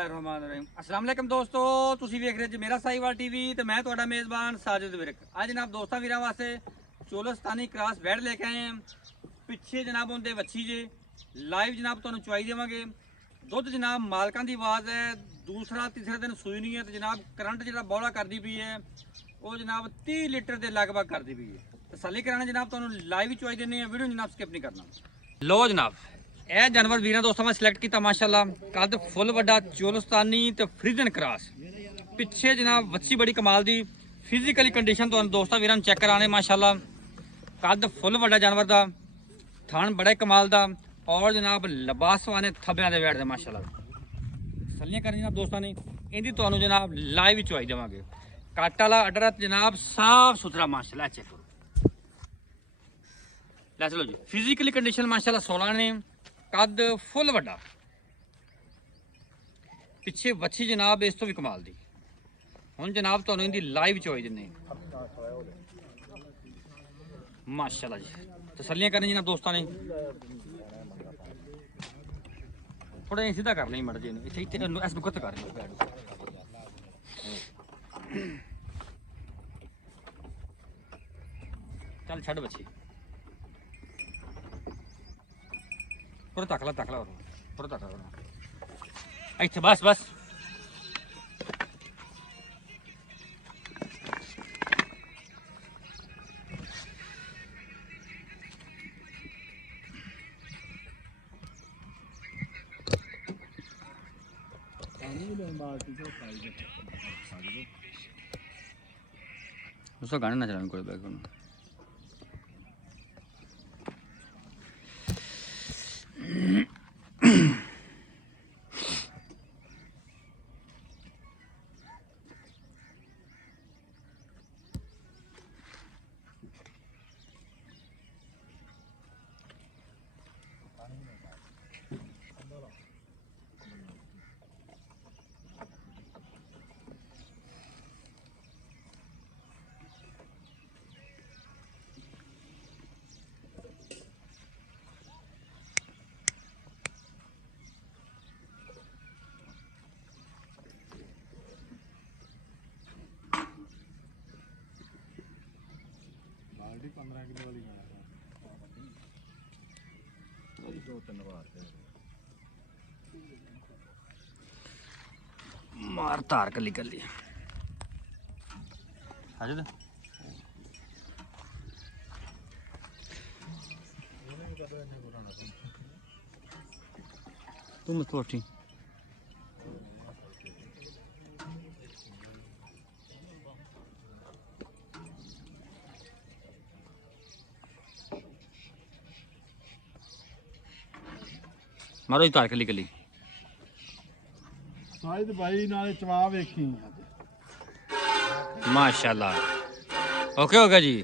अस्सलाम वालेकुम दोस्तों, ਤੁਸੀਂ ਵੇਖ ਰਹੇ ਜੀ ਮੇਰਾ ਸਾਈਵਾਲ ਟੀਵੀ ਤੇ ਮੈਂ ਤੁਹਾਡਾ ਮੇਜ਼ਬਾਨ ਸਾजिद विरक। ਅੱਜ ਜਨਾਬ ਦੋਸਤਾਂ ਵੀਰਾਂ ਵਾਸਤੇ ਚੋਲਸਤਾਨੀ ਕ੍ਰਾਸ ਬੈਡ ਲੈ ਕੇ ਆਏ ਹਾਂ। ਪਿੱਛੇ ਜਨਾਬ ਹੁੰਦੇ ਵੱਛੀ ਜੇ ਲਾਈਵ ਜਨਾਬ ਤੁਹਾਨੂੰ ਚੁਆਈ ਦੇਵਾਂਗੇ। ਦੁੱਧ ਜਨਾਬ ਮਾਲਕਾਂ ਦੀ ਆਵਾਜ਼ ਹੈ। ਦੂਸਰਾ ਤੀਸਰਾ ਦਿਨ ਸੂਈ ਨਹੀਂ ਹੈ ਤੇ ਜਨਾਬ ਕਰੰਟ ਜਿਹੜਾ ਬੌਲਾ ਕਰਦੀ ਪਈ ਹੈ ਉਹ ਜਨਾਬ 30 ਲੀਟਰ ਦੇ ਲਗਭਗ ਕਰਦੀ ਪਈ ਹੈ। ਤਸੱਲੀ ਕਰਾਣਾ ਜਨਾਬ ਤੁਹਾਨੂੰ ਲਾਈਵ ਚੁਆਈ ਦੇਣੀ ਹੈ, ਵੀਡੀਓ ਜਨਾਬ ਸਕਿਪ ਨਹੀਂ ਕਰਨਾ। ਲੋ ਜਨਾਬ ਇਹ ਜਾਨਵਰ ਵੀਰਾਂ ਦੋਸਤਾਂ ਮੈਂ ਸਿਲੈਕਟ ਕੀਤਾ ਮਾਸ਼ਾਅੱਲਾ। ਕੱਦ ਫੁੱਲ ਵੱਡਾ ਚੋਲਸਤਾਨੀ ਤੇ ਫਰੀਜ਼ਨ ਕ੍ਰਾਸ। ਪਿੱਛੇ ਜਨਾਬ ਵੱਛੀ ਬੜੀ ਕਮਾਲ ਦੀ ਫਿਜ਼ੀਕਲੀ ਕੰਡੀਸ਼ਨ ਤੁਹਾਨੂੰ ਦੋਸਤਾਂ ਵੀਰਾਂ ਨੂੰ ਚੈੱਕ ਕਰਾਣੇ ਮਾਸ਼ਾਅੱਲਾ। ਕੱਦ ਫੁੱਲ ਵੱਡਾ ਜਾਨਵਰ ਦਾ, ਥਣ ਬੜਾ ਕਮਾਲ ਦਾ ਔਰ ਜਨਾਬ ਲਬਾਸਵਾਨੇ ਥੱਬਿਆਂ ਦੇ ਬੈਠਦੇ ਮਾਸ਼ਾਅੱਲਾ। ਸੱਲੀਆਂ ਕਰਨੀ ਜਨਾਬ ਦੋਸਤਾਂ ਨੇ ਇਹਦੀ ਤੁਹਾਨੂੰ ਜਨਾਬ ਲਾਈਵ ਹੀ ਚੁਆਈ ਦੇਵਾਂਗੇ। ਕੱਟ ਵਾਲਾ ਆਰਡਰ ਜਨਾਬ ਸਾਫ ਸੁਥਰਾ ਮਾਸ਼ਾਅੱਲਾ। ਚੈੱਕ ਕਰੋ ਲੈ ਚਲੋ ਜੀ। ਫਿਜ਼ੀਕਲੀ ਕੰਡੀਸ਼ਨ ਮਾਸ਼ਾਅੱਲਾ 16 ਨੇ, ਕੱਦ ਫੁੱਲ ਵੱਡਾ, ਪਿੱਛੇ ਵੱਛੀ ਜਨਾਬ ਇਸ ਤੋਂ ਵੀ ਕਮਾਲ ਦੀ। ਹੁਣ ਜਨਾਬ ਤੁਹਾਨੂੰ ਇਹਦੀ ਲਾਈਵ ਚੋਈ ਦਿੰਨੇ ਮਾਸ਼ਾਅੱਲਾ ਜੀ। ਤਸੱਲੀਆਂ ਕਰਨੀ ਜਨਾਬ ਦੋਸਤਾਂ ਨੇ। ਥੋੜਾ ਜਿਹਾ ਸਿੱਧਾ ਕਰ ਲਈ ਮੜ ਜੀ ਨੂੰ ਇੱਥੇ ਇਸ ਨੂੰ ਕੁੱਤ ਕਰ ਲਈ। ਚੱਲ ਛੱਡ ਬੱਚੀ ਥੋੜਾ ਤੱਕ ਲਾ ਥੋੜਾ ਤੱਕ ਲਾ ਇੱਥੇ ਬਸ उसका गाना ना चलाने कोई बैक मार तार कली हाजिर तुम तो ठीक मारो जी तार कली साहिद भाई नाले चवा वेखी माशाल्लाह। ओके हो गया जी,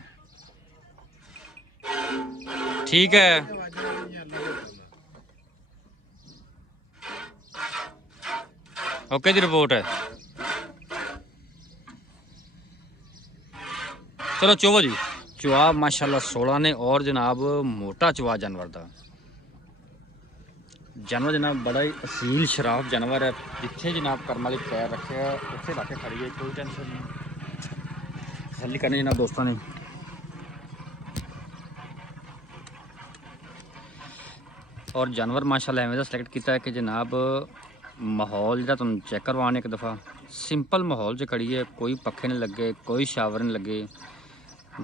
ठीक है। ओके जी रिपोर्ट है। चलो चोवो जी। चुआ माशाल्लाह 16 ने और जनाब मोटा चुआ जानवर का जानवर जनाब बड़ा ही असील शराब जानवर है। जिथे जनाब कर्म वाली पैर रखे उत्थे लाके खड़ी है, कोई टेंशन नहीं। तसल्ली करनी जनाब दोस्तों ने। और जानवर माशाल्लाह एवं सिलेक्ट किया है कि जनाब माहौल जो तुम चेक करवाने एक दफ़ा सिंपल माहौल च खड़ी है। कोई पखे नहीं लगे, कोई शावर नहीं लगे।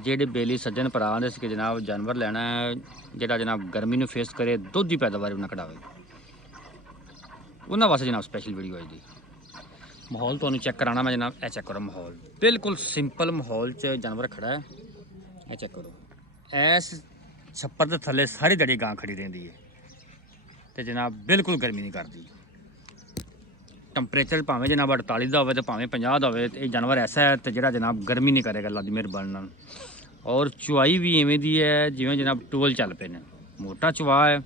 जेडे बेली सज्जन भरा आते कि जनाब जानवर लेना है जोड़ा जनाब गर्मी में फेस करे, दुध की पैदावार ना कढ़ावे, उन्होंने वास्ते जनाब स्पैशल वीडियो आई थी। माहौल तो चेक कराना मैं जनाब। ए चेक करो माहौल, बिल्कुल सिंपल माहौल च जानवर खड़ा है। ए चेक करो, इस छप्पर के थले सारी दड़ी गां खड़ी रही है तो जनाब बिल्कुल गर्मी नहीं करती। टंपरेचर भावें जनाब 48 का हो तो भावें 50 का हो, ये जानवर ऐसा है तो जोड़ा जनाब गर्मी नहीं करेगा अल्लाह की मेहरबानी। और चुआई भी इवें दी है जिवें जनाब टोल चल पे ने। मोटा चुआ है,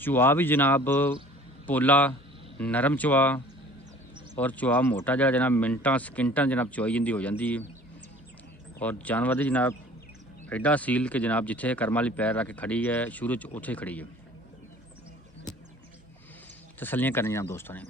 चुआ भी जनाब पोला नरम चुआ और चुआ मोटा जरा जनाब मिनटा सकिंटा जनाब चुआई जिंदी हो जाती है। और जानवर की जनाब एडा सील के जनाब जिथे कर्म वाली पैर रख के खड़ी है शुरू च उत्थे खड़ी है। तसल्लियां करनी जनाब दोस्तों ने।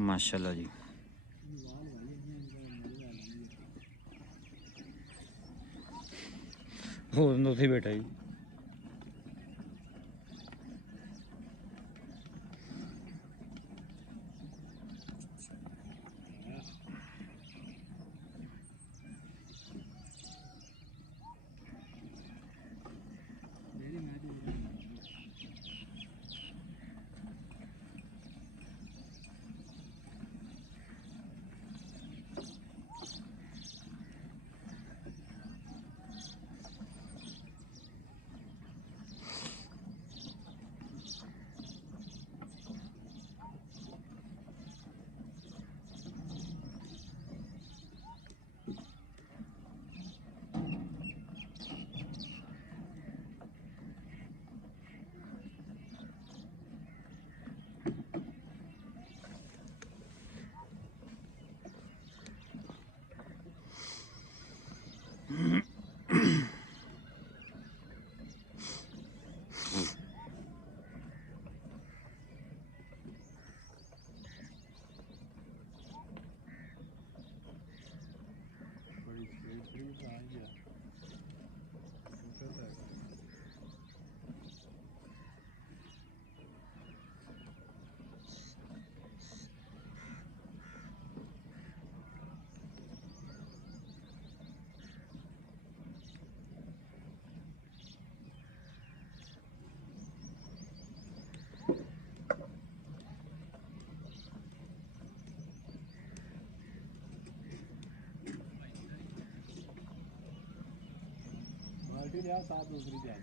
माशाल्लाह जी। हो थे बेटा जी।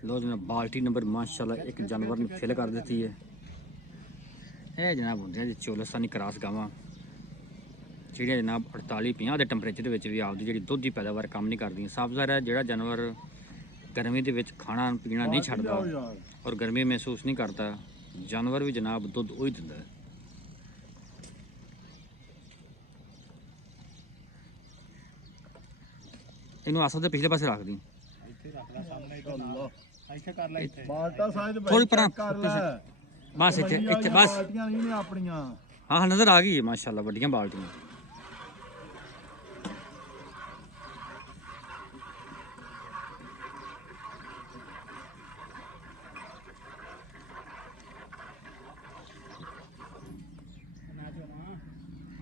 लो जनाब बाल्टी नंबर माशाल्लाह एक जानवर ने फिल कर दी है। ये जनाब होंगे जी चोलस्तानी क्रॉस गावां ਜਿਹੜੀਆਂ जनाब 48-50 ਦੇ ਟੈਂਪਰੇਚਰ ਦੇ ਵਿੱਚ ਵੀ ਆਪਦੀ ਜਿਹੜੀ ਦੁੱਧ ਦੀ ਪੈਦਾਵਾਰ ਕੰਮ ਨਹੀਂ ਕਰਦੀਆਂ। ਸਾਫ਼ ਜ਼ਾਹਿਰ ਹੈ ਜਿਹੜਾ ਜਾਨਵਰ ਗਰਮੀ ਦੇ ਵਿੱਚ ਖਾਣਾ ਪੀਣਾ ਨਹੀਂ ਛੱਡਦਾ ਔਰ ਗਰਮੀ ਮਹਿਸੂਸ ਨਹੀਂ ਕਰਦਾ, ਜਾਨਵਰ ਵੀ ਜਨਾਬ ਦੁੱਧ ਉਹੀ ਦਿੰਦਾ ਹੈ। ਇਹਨੂੰ ਆਸਾ ਦੇ ਪਿਛਲੇ ਪਾਸੇ ਰੱਖ ਦੀ, ਬਾਲਟਾ ਸਾਈਜ਼ ਥੋੜੀ ਪਰਾਂ ਕਰ ਲੈ ਬਸ ਇੱਥੇ ਇੱਥੇ ਬਸ। ਬਾਲਟੀਆਂ ਨਹੀਂ ਨੇ ਆਪਣੀਆਂ। ਹਾਂ ਨਜ਼ਰ ਆ ਗਈ ਹੈ ਮਾਸ਼ਾਅੱਲਾ ਵੱਡੀਆਂ ਬਾਲਟੀਆਂ।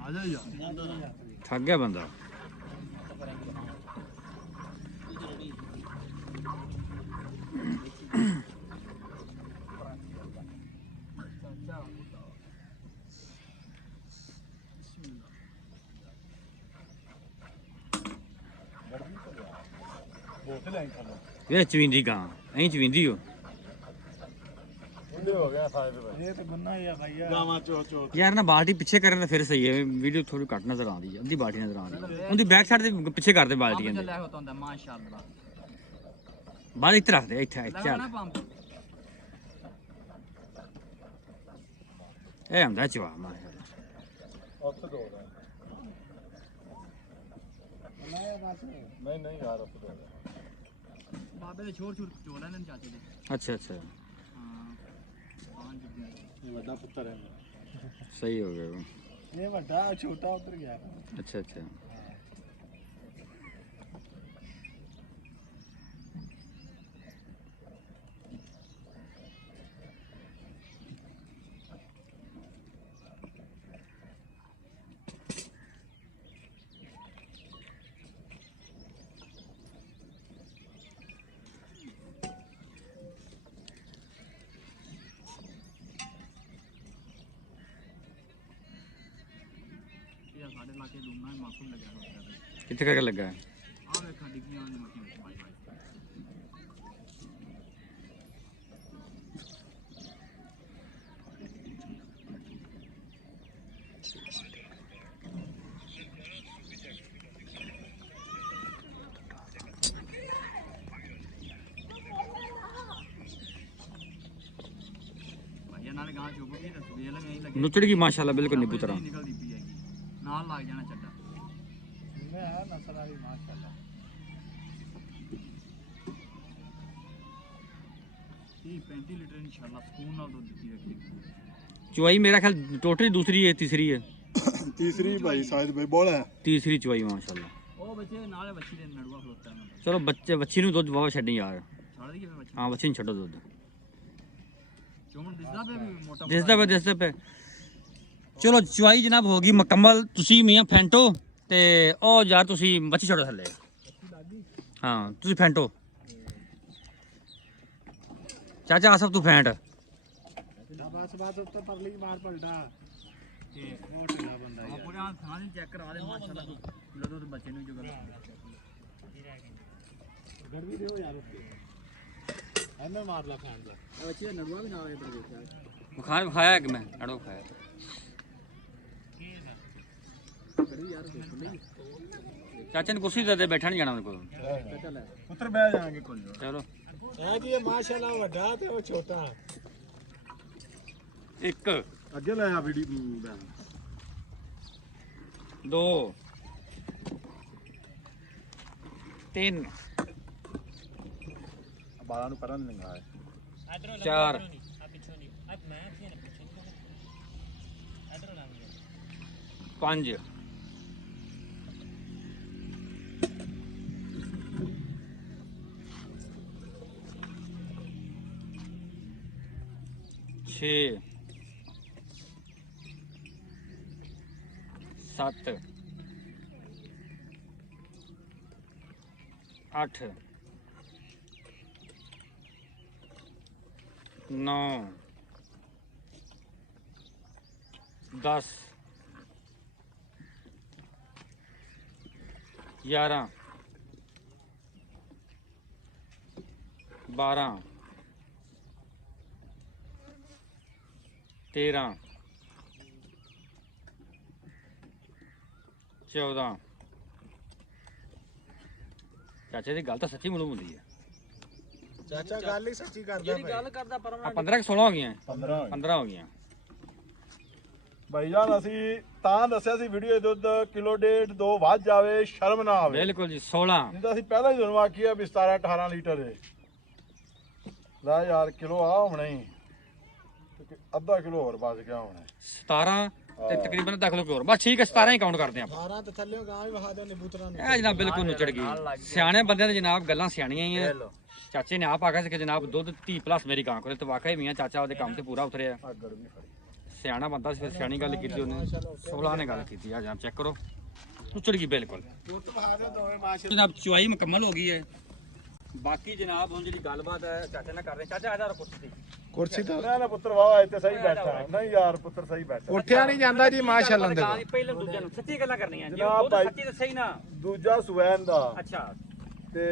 ਆ ਜਾ ਯਾਰ ਥੱਕ ਗਿਆ ਬੰਦਾ। ਇਹ ਚਵਿੰਦੀ ਗਾਂ ਐਂ ਚਵਿੰਦੀ ਹੋ ਹੋ ਗਿਆ ਸਾਈਜ਼ ਇਹ ਤੇ ਬੰਨਾ ਹੀ ਆ ਭਈਆ ਗਾਵਾਂ ਚੋ ਚੋ ਯਾਰ ਨਾ ਬਾਲਟੀ ਪਿੱਛੇ ਕਰਨ ਤਾਂ ਫਿਰ ਸਹੀ ਹੈ। ਵੀਡੀਓ ਥੋੜੀ ਘੱਟ ਨਜ਼ਰ ਆਉਂਦੀ ਹੈ, ਅੱਧੀ ਬਾਲਟੀ ਨਜ਼ਰ ਆਉਂਦੀ ਹੈ। ਉਹਦੀ ਬੈਕ ਸਾਈਡ ਤੇ ਪਿੱਛੇ ਕਰਦੇ ਬਾਲਟੀਆਂ ਦੇ ਮਾਸ਼ਾਅੱਲਾ ਬਾਹਰ ਇੱਥੇ ਰੱਖਦੇ ਇੱਥੇ ਇੱਥੇ ਇਹ ਹੁੰਦਾ ਚਵਾ ਮਾਸ਼ਾਅੱਲਾ। ਉੱਥੇ ਦੋ ਦਾ ਨਹੀਂ ਨਹੀਂ ਯਾਰ ਉੱਥੇ ਦੋ ਬਾਬੇ ਦੇ ਛੋਟ ਛੋਟ ਚੋਲਾ ਨੇ ਚਾਚੇ ਦੇ। ਅੱਛਾ ਅੱਛਾ ਹਾਂ ਪਾਂਚ ਇਹ ਵੱਡਾ ਪੁੱਤਰ ਹੈ। ਸਹੀ ਹੋ ਗਿਆ। ਇਹ ਵੱਡਾ ਛੋਟਾ ਉਤਰ ਗਿਆ। ਅੱਛਾ ਅੱਛਾ ਸਾਡੇ ਇਲਾਕੇ ਦੂਨਾ ਮਾਸੂਮ ਲੱਗਿਆ ਹੋਇਆ। ਕਿੱਥੇ ਕਰਕੇ ਲੱਗਾ ਹੈ? ਆਹ ਵੇਖਾਂ ਡਿੱਗੀਆਂ ਨੇ ਮੱਖੀਆਂ ਵਿੱਚ ਪਾਈ ਪਾਈ। ਭਾਈਆ ਨਾਲ ਗਾਂ ਚੁੱਪ ਗਈ ਤਾਂ ਸਵੇਰ ਲੰਘ ਨਹੀਂ ਲੱਗੀ ਨੁੱਚੜ ਗਈ ਮਾਸ਼ਾਅੱਲਾ ਬਿਲਕੁਲ ਨਿੱਬੂ ਤਰ੍ਹਾਂ। ਨਿਕਲਦੀ ਪਈ ਹੈਗੀ ਨਾਲ ਲੱਗ ਜਾਣਾ ਚੱਡਾ। ਇਹ ਹੈ ਨਸਲ ਵਾਲੀ ਮਾਸ਼ਾਅੱਲਾ। 30-35 ਲੀਟਰ ਇਨਸ਼ਾਅੱਲਾ ਸਕੂਨ ਨਾਲ ਦੁੱਧ ਦਿੱਤੀ ਰੱਖੀ। ਚੁਆਈ ਮੇਰਾ ਖਿਆਲ ਟੋਟਲੀ दूसरी है तीसरी है। तीसरी भाई शायद भाई बोला है ਤੀਸਰੀ ਚੁਆਈ ਮਾਸ਼ਾਅੱਲਾ। ਉਹ ਬੱਚੇ ਨਾਲ ਬੱਚੀ ਦੇ ਨੜੂਆ ਖਲੋਤਾ ਹੈ ਚਲੋ ਬੱਚੀ ਨੂੰ ਦੁੱਧ ਵਾਵਾ ਛੱਡੀ ਯਾਰ। ਛੱਡ ਦਈਏ ਫਿਰ ਬੱਚੀ ਹਾਂ ਬੱਚੀ ਨੂੰ ਛੱਡੋ ਦੁੱਧ। ਚੋਣ ਦਿਸਦਾ ਪਿਆ ਵੀ ਮੋਟਾ ਦਿਸਦਾ ਪਏ। ਚਲੋ ਚੁਆਈ ਜਨਾਬ ਹੋ ਗਈ ਮੁਕੰਮਲ। ਤੁਸੀਂ ਮੀਆਂ ਫੈਂਟੋ ਤੇ ਉਹ ਯਾਰ ਤੁਸੀਂ ਬੱਚੀ ਛੱਡੋ ਥੱਲੇ। ਹਾਂ ਤੁਸੀਂ ਫੈਂਟੋ। ਚਾਚਾ ਆਸਫ ਤੂੰ ਫੈਂਟ। बस उत्तर परली की मार पलटा ਤੇ वो ढीला बंदा ਆ ਪੂਰੇ ਆ ਥਾਂ ਦੀ ਚੈੱਕ ਕਰਵਾ ਦੇ ਮਾਸ਼ਾਅੱਲਾ ਲਦੋਂ ਤੇ ਬੱਚੇ ਨੂੰ ਜੋ ਕਰ गड़वी दे यार उसके अंदर मार ला खान दा ਬੱਚੇ ਦਾ ਨੜੂਆ ਵੀ ਨਾਲ ਇਧਰ ਦੇਖਿਆ ਵਿਖਾਇਆ ਕਿ ਮੈਂ ਅੜੋ ਖਾਇਆ। ਕਰੀ ਯਾਰ ਦੇਖ ਲਈ ਚਾਚੇ ਨੂੰ ਕੁਰਸੀ ਦੇ ਬੈਠਾ ਨਹੀਂ ਜਾਣਾ ਉਹਦੇ ਕੋਲ। ਚੱਲ पुत्र बह जाएंगे कुल ਚਲੋ है जी ये माशाल्लाह वड्डा ते वो छोटा ਇੱਕ अगे ले आ वीडियो 2 3 बाला नु परन नहीं है 4 5 6 7 8 9 10 11 12 13 14 ਚਾਚੇ ਦੀ ਗੱਲ ਤਾਂ ਸੱਚੀ ਮਾਲੂਮ ਹੁੰਦੀ ਹੈ। चाचा गाल ही सच्ची करदा ਜਿਹੜੀ ਗੱਲ ਕਰਦਾ ਪਰ ਆ 15 16 ਹੋ ਗਈਆਂ 15 15 ਹੋ ਗਈਆਂ। ਭਾਈਜਾਨ ਅਸੀਂ ਤਾਂ ਦੱਸਿਆ ਸੀ ਵੀਡੀਓ ਦੁੱਧ ਕਿਲੋ ਡੇਢ 2 ਵੱਧ ਜਾਵੇ ਸ਼ਰਮ ਨਾ ਆਵੇ ਬਿਲਕੁਲ ਜੀ 16 ਨਹੀਂ ਤਾਂ ਅਸੀਂ ਪਹਿਲਾਂ ਹੀ ਤੁਹਾਨੂੰ ਆਖਿਆ ਵੀ 17 18 ਲੀਟਰ ਹੈ ਲੈ ਯਾਰ ਕਿਲੋ ਆ ਹੋਣਾ ਹੀ ਅੱਧਾ ਕਿਲੋ ਹੋਰ ਬਚ ਗਿਆ ਹੋਣਾ 17 ਤੇ ਤਕਰੀਬਨ ਅੱਧਾ ਕਿਲੋ ਹੋਰ ਬਸ ਠੀਕ ਹੈ 17 ਹੀ ਕਾਊਂਟ ਕਰਦੇ ਆਪਾਂ। 12 ਤੇ ਥੱਲੇ ਗਾਂ ਵੀ ਵਹਾ ਦੇ ਨਿਬੂਤਰਾਂ ਨੂੰ ਇਹ ਜਨਾਬ ਬਿਲਕੁਲ ਨੁਚੜ ਗਈ। ਸਿਆਣੇ ਬੰਦਿਆਂ ਦੇ ਜਨਾਬ ਗੱਲਾਂ ਸਿਆਣੀਆਂ ਹੀ ਆ। ਚਾਚੇ ਨੇ ਆਪ ਆਖਿਆ ਸੀ ਕਿ ਜਨਾਬ ਦੁੱਧ 30 ਪਲੱਸ ਮੇਰੀ ਗਾਂ ਕੋਲੇ ਤੇ ਵਾਕਈ ਮੀਆਂ ਚਾਚਾ ਉਹਦੇ ਕੰਮ ਤੇ ਪੂਰਾ ਉਤਰਿਆ। ਆਗੜ ਵੀ ਖੜੀ ਸਿਆਣਾ ਬੰਦਾ ਸੀ ਫਿਰ ਸਿਆਣੀ ਗੱਲ ਕੀਤੀ ਉਹਨੇ 16 ਨੇ ਗੱਲ ਕੀਤੀ ਆ ਜਨਾਬ ਚੈੱਕ ਕਰੋ ਨੁਚੜ ਗਈ ਬਿਲਕੁਲ। ਦੁੱਧ ਵਹਾ ਦੇ ਦੋਵੇਂ ਮਾਸ਼ਾ ਜਨਾਬ ਚੁਆਈ ਮੁਕੰਮਲ ਹੋ ਗਈ ਹੈ। ਬਾਕੀ ਜਨਾਬ ਹੁਣ ਜਿਹੜੀ ਗੱਲਬਾਤ ਹੈ ਚਾਚੇ ਨਾਲ ਕਰਦੇ ਚਾਚਾ ਆ ਜਾ ਕੁਰਸੀ ਕੁਰਸੀ ਤੇ ਨਾ ਪੁੱਤਰ ਵਾਹ ਇੱਥੇ ਸਹੀ ਬੈਠਾ ਨਹੀਂ ਯਾਰ ਪੁੱਤਰ ਸਹੀ ਬੈਠਾ ਉੱਠਿਆ ਨਹੀਂ ਜਾਂਦਾ ਜੀ ਮਾਸ਼ਾਅੱਲਾ ਦੇ ਪਹਿਲੇ ਦੂਜੇ ਨੂੰ ਸੱਚੀ ਗੱਲਾਂ ਕਰਨੀਆਂ ਜੇ ਜਨਾਬ ਉਹ ਭਾਈ- ਸੱਚੀ ਦੱਸੇ ਹੀ ਨਾ। ਦੂਜਾ ਸੁਵੈਨ ਦਾ ਅੱਛਾ ਤੇ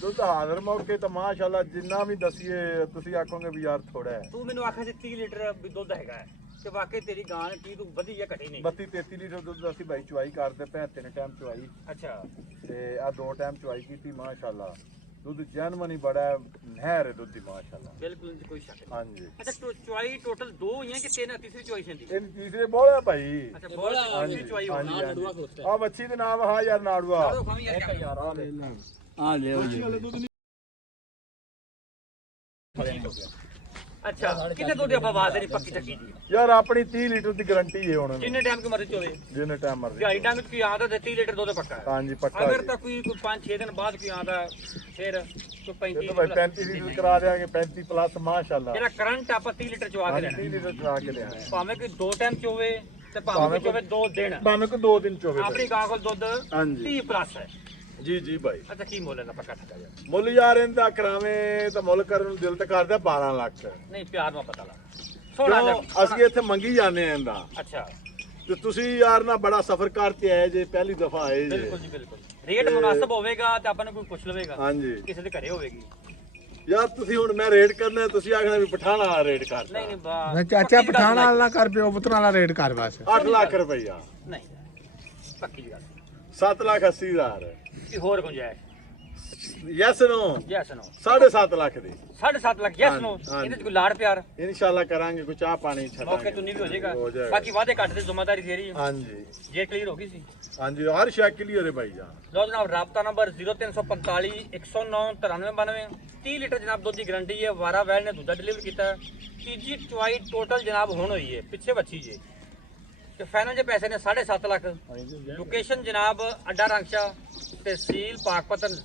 ਦੁੱਧ ਹਾਜ਼ਰ ਮੌਕੇ ਤਾਂ ਮਾਸ਼ਾਅੱਲਾ ਜਿੰਨਾ ਵੀ ਦਸੀਏ ਤੁਸੀਂ ਆਖੋਗੇ ਵੀ ਯਾਰ ਥੋੜਾ ਹੈ ਤੂੰ ਮੈਨੂੰ ਆਖਿਆ ਸੀ 30 ਲੀਟਰ ਵੀ ਦੁੱਧ ਹੈਗਾ ਹੈ ਤੇ ਵਾਕਈ ਤੇਰੀ ਗਾਂ ਨੇ 30 ਤੋਂ ਵਧੀ ਜਾਂ ਘਟੀ ਨਹੀਂ। 32 33 ਲੀਟਰ ਦੁੱਧ ਅਸੀਂ ਬਾਈ ਚੁਆਈ ਕਰਦੇ ਪਏ 3 ਟਾਈਮ ਚੁਆਈ ਅੱਛਾ ਤੇ ਆ 2 ਟਾਈਮ ਚੁਆਈ ਕੀਤੀ ਮਾਸ਼ਾਅੱਲਾ ਦੁੱਧ ਜਨਮਨ ਹੀ ਬੜਾ ਹੈ, ਨਹਿਰ ਹੈ ਦੁੱਧ ਦੀ ਮਾਸ਼ਾਅੱਲਾ ਬਿਲਕੁਲ ਕੋਈ ਸ਼ੱਕ ਨਹੀਂ। ਹਾਂਜੀ ਅੱਛਾ ਚੁਆਈ ਟੋਟਲ 2 ਹੋਈਆਂ ਕਿ 3 ਤੀਸਰੀ ਚੁਆਈ ਸੀ ਇਹ ਤੀਸਰੇ ਬੋਲਾ ਭਾਈ ਅੱਛਾ ਬੋਲ ਤੀਸਰੀ ਚੁਆਈ ਹੋਣੀ ਹਾਂਜੀ ਆ ਬੱਚੀ ਦੇ ਨਾਮ ਹਾਂ ਯਾਰ ਨਾੜੂਆ ਆਹ ਖਾਵੀਂ ਯਾਰ ਆ ਲੈ ਅੱਛਾ ਕਿੰਨੇ ਦੁੱਧ ਆਪਾਂ ਬਾਤ ਨਹੀਂ ਪੱਕੀ ਚੱਕੀ ਜੀ ਯਾਰ ਆਪਣੀ 30 ਲੀਟਰ ਦੀ ਗਾਰੰਟੀ ਹੈ ਹੁਣ ਜਿੰਨੇ ਟਾਈਮ ਕੀ ਮਰਜ਼ੀ ਹੋਵੇ ਜਿੰਨੇ ਟਾਈਮ ਮਰਜ਼ੀ ਦਿਹਾੜੀ ਡੰਗ ਕੀ ਆਂਦਾ ਤੇ 30 ਲੀਟਰ ਦੁੱਧ ਪੱਕਾ ਹੈ। ਹਾਂਜੀ ਪੱਕਾ ਅਗਰ ਜੀ। ਤਾਂ ਕੋਈ 5-6 ਦਿਨ ਬਾਅਦ ਕੀ ਆਂਦਾ ਫਿਰ ਕੋਈ 35 ਇਹ ਤਾਂ ਭਾਈ 35 ਲੀਟਰ ਕਰਾ ਦੇਾਂਗੇ 35 ਪਲੱਸ ਮਾਸ਼ਾਅੱਲਾ ਜਿਹੜਾ ਕਰੰਟ ਆਪਾਂ 30 ਲੀਟਰ ਚਵਾ ਕੇ 30 ਲੈਣਾ ਲੀਟਰ ਕਰਾ ਕੇ ਲਿਆ ਭਾਵੇਂ ਕਿ 2 ਟਾਈਮ ਚੋਵੇ ਤੇ ਭਾਵੇਂ ਕਿ ਚੋਵੇ 2 ਦਿਨ ਭਾਵੇਂ ਕੋ 2 ਦਿਨ ਚੋਵੇ ਆਪਣੀ ਗਾਂ ਕੋਲ ਦੁੱਧ ਹਾਂਜੀ। 30 ਪਲੱਸ ਹੈ। ਜੀ ਜੀ ਭਾਈ ਅੱਛਾ ਕੀ ਮੁੱਲ ਇਹਦਾ ਪੱਕਾ ਠੱਗਾ ਯਾਰ ਮੁੱਲ ਯਾਰ ਇਹਦਾ ਕਰਾਵੇਂ ਤਾਂ ਮੁੱਲ ਕਰਨ ਨੂੰ ਦਿਲ ਤੇ ਕਰਦਾ 12 ਲੱਖ ਨਹੀਂ ਪਿਆਰ ਨਾਲ ਪਤਾ ਲੱਗ 16 ਕਿਉਂ ਲੱਖ ਅਸੀਂ ਇੱਥੇ ਮੰਗੀ ਜਾਂਦੇ ਆਂ ਇਹਦਾ ਅੱਛਾ ਤੇ ਤੁਸੀਂ ਯਾਰ ਨਾ ਬੜਾ ਸਫ਼ਰ ਕਰਕੇ ਆਏ ਜੇ ਪਹਿਲੀ ਦਫਾ ਆਏ ਜੇ ਬਿਲਕੁਲ ਜੀ ਬਿਲਕੁਲ ਰੇਟ ਮੁਨਾਸਬ ਹੋਵੇਗਾ ਤੇ ਆਪਾਂ ਨੂੰ ਕੋਈ ਪੁੱਛ ਲਵੇਗਾ ਹਾਂਜੀ ਕਿਸੇ ਦੇ ਘਰੇ ਹੋਵੇਗੀ ਯਾਰ ਤੁਸੀਂ ਹੁਣ ਮੈਂ ਰੇਟ ਕਰਨਾ ਤੁਸੀਂ ਆਖਣਾ ਵੀ ਪਠਾਣਾ ਵਾਲਾ ਰੇਟ ਕਰਦਾ ਨਹੀਂ ਨਹੀਂ ਬਾ ਮੈਂ ਚਾਚਾ ਪਠਾਣ ਵਾਲਾ ਨਾ ਕਰ ਪਿਓ ਪੁੱਤਰਾਂ ਵਾਲਾ ਰੇਟ ਕਰ ਬਸ 8 ਲੱਖ ਰੁਪਈਆ ਨਹੀਂ ਪੱਕੀ ਗੱਲ 7 ਲੱਖ 80 ਹਜ਼ਾਰ ਇਹ ਹੋਰ ਗੁੰਜਾਇਸ਼ yes no yes no 7.5 lakh ਦੀ 7.5 ਲੱਖ ਯੈਸ ਨੋ ਹਾਂਜੀ। ਇਹਦੇ ਚ ਕੋਈ ਲਾੜ ਪਿਆਰ ਇਨਸ਼ਾਅੱਲਾ ਕਰਾਂਗੇ ਕੋਈ ਚਾਹ ਪਾਣੀ ਮੌਕੇ ਛੱਡਾਂਗੇ ਤੋਂ ਨਹੀਂ ਵੀ ਹੋ ਜਾਏਗਾ ਹੋ ਜਾਏਗਾ। ਬਾਕੀ ਵਾਅਦੇ ਘੱਟ ਤੇ ਜ਼ਿੰਮੇਵਾਰੀ ਤੇਰੀ ਹਾਂਜੀ ਜੇ ਕਲੀਅਰ ਹੋ ਗਈ ਸੀ ਹਾਂਜੀ ਹਰ ਸ਼ੈ ਕਲੀਅਰ ਹੈ ਭਾਈ ਜਾਨ ਲਓ ਜਨਾਬ ਰਾਬਤਾ ਨੰਬਰ 0345 109 9392 30 ਲੀਟਰ ਜਨਾਬ ਦੁੱਧ ਦੀ ਗਾਰੰਟੀ ਹੈ ਵਾਰਾ ਵੈਲ ਨੇ ਦੁੱਧ ਡਿਲੀਵਰ ਕੀਤਾ ਤੀਜੀ ਚੁਆਈ ਟੋਟਲ ਜਨਾਬ ਹੁਣ ਹੋਈ ਹੈ ਪਿੱਛੇ ਬੱਚੀ ਜੇ ਤੇ ਫਾਈਨਲ ਜੇ ਪੈਸੇ ਨੇ 7.5 ਲੱਖ। ਲੋਕੇਸ਼ਨ ਜਨਾਬ ਅੱਡਾ ਰੰਗਸ਼ਾ, ਤਹਿਸੀਲ ਪਾਕਪਤਨ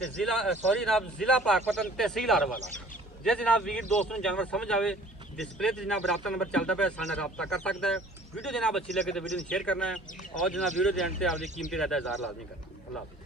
ਤੇ ਜ਼ਿਲ੍ਹਾ ਪਾਕਪਤਨ, ਤਹਿਸੀਲ ਹਰਵਾਲਾ। ਜੇ ਜਨਾਬ ਵੀਰ ਦੋਸਤ ਨੂੰ ਜਾਨਵਰ ਸਮਝ ਆਵੇ, डिस्प्ले पे जनाब रब्ता नंबर चलता पे साढ़े रब्ता कर सकता है। वीडियो जनाब अच्छी लगे तो वीडियो शेयर करना है और जनाब वीडियो के एंड पे आपकी कीमती रहता है 1000 लाजमी करना। अल्लाह हाफिज़।